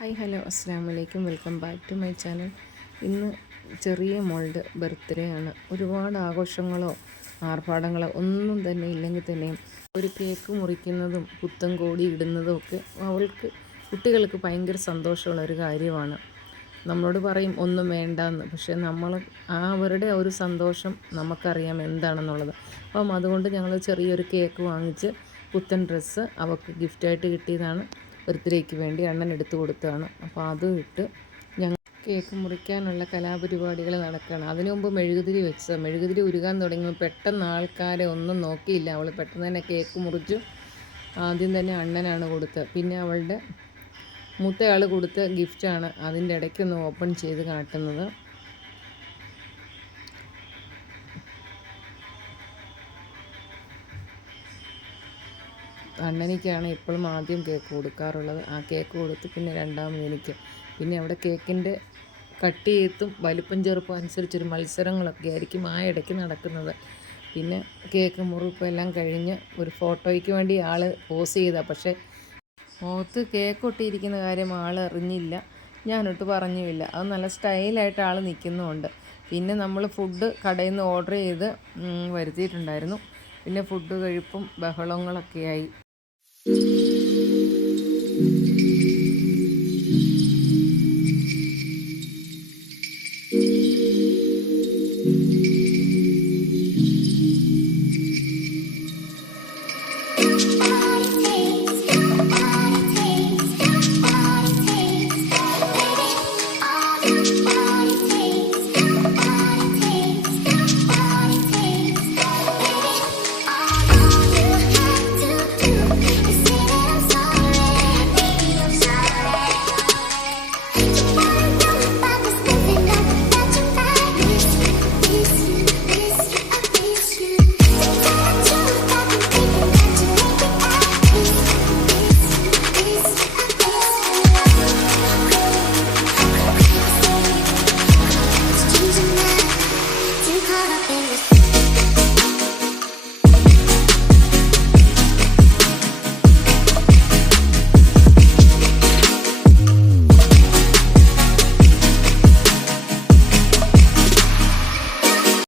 Hi hello അസ്സാം വലൈക്കും welcome back to my channel. ഇന്ന് ചെറിയ മോളുടെ ബർത്ത്ഡേ ആണ്. ഒരുപാട് ആഘോഷങ്ങളോ ആർഭാടങ്ങളോ ഒന്നും തന്നെ ഇല്ലെങ്കിൽ തന്നെയും ഒരു കേക്ക് മുറിക്കുന്നതും പുത്തൻ കോടി ഇടുന്നതും ഒക്കെ കുട്ടികൾക്ക് ഭയങ്കര സന്തോഷമുള്ള ഒരു കാര്യമാണ്. നമ്മളോട് പറയും ഒന്നും വേണ്ടെന്ന്, പക്ഷേ അവരുടെ ഒരു സന്തോഷം നമുക്കറിയാം എന്താണെന്നുള്ളത്. അപ്പം അതുകൊണ്ട് ഞങ്ങൾ ചെറിയൊരു കേക്ക് വാങ്ങിച്ച് പുത്തൻ ഡ്രസ്സ് അവൾക്ക് ഗിഫ്റ്റായിട്ട് കിട്ടിയതാണ്. ബർത്ത്ഡേക്ക് വേണ്ടി അണ്ണൻ എടുത്തു കൊടുത്തതാണ്. അപ്പോൾ അതും ഇട്ട് ഞങ്ങൾ കേക്ക് മുറിക്കാനുള്ള കലാപരിപാടികൾ നടക്കുകയാണ്. അതിനു മുമ്പ് മെഴുകുതിരി വെച്ചത്, മെഴുകുതിരി ഉരുകാൻ തുടങ്ങി പെട്ടെന്ന് ആൾക്കാരെ ഒന്നും നോക്കിയില്ല. അവൾ പെട്ടെന്ന് തന്നെ കേക്ക് മുറിച്ചു. ആദ്യം തന്നെ അണ്ണനാണ് കൊടുത്തത്. പിന്നെ അവളുടെ മൂത്തയാൾ കൊടുത്ത ഗിഫ്റ്റാണ് അതിൻ്റെ ഇടയ്ക്കൊന്ന് ഓപ്പൺ ചെയ്ത് കാട്ടുന്നത്. അണ്ണനിക്കാണ് എപ്പോഴും ആദ്യം കേക്ക് കൊടുക്കാറുള്ളത്. ആ കേക്ക് കൊടുത്ത് പിന്നെ രണ്ടാമത് എനിക്ക്. പിന്നെ അവിടെ കേക്കിൻ്റെ കട്ട് ചെയ്തും വലിപ്പം ചെറുപ്പം അനുസരിച്ചൊരു മത്സരങ്ങളൊക്കെ ആയിരിക്കും ആ ഇടയ്ക്ക് നടക്കുന്നത്. പിന്നെ കേക്ക് മുറിപ്പം എല്ലാം കഴിഞ്ഞ് ഒരു ഫോട്ടോയ്ക്ക് വേണ്ടി ആൾ പോസ് ചെയ്താൽ, പക്ഷേ മുഖത്ത് കേക്ക് ഒട്ടിയിരിക്കുന്ന കാര്യം ആൾ അറിഞ്ഞില്ല, ഞാനൊട്ട് പറഞ്ഞുമില്ല. അത് നല്ല സ്റ്റൈലായിട്ട് ആൾ നിൽക്കുന്നുമുണ്ട്. പിന്നെ നമ്മൾ ഫുഡ് കടയിൽ നിന്ന് ഓർഡർ ചെയ്ത് വരുത്തിയിട്ടുണ്ടായിരുന്നു. പിന്നെ ഫുഡ് കഴിപ്പും ബഹളങ്ങളൊക്കെയായി.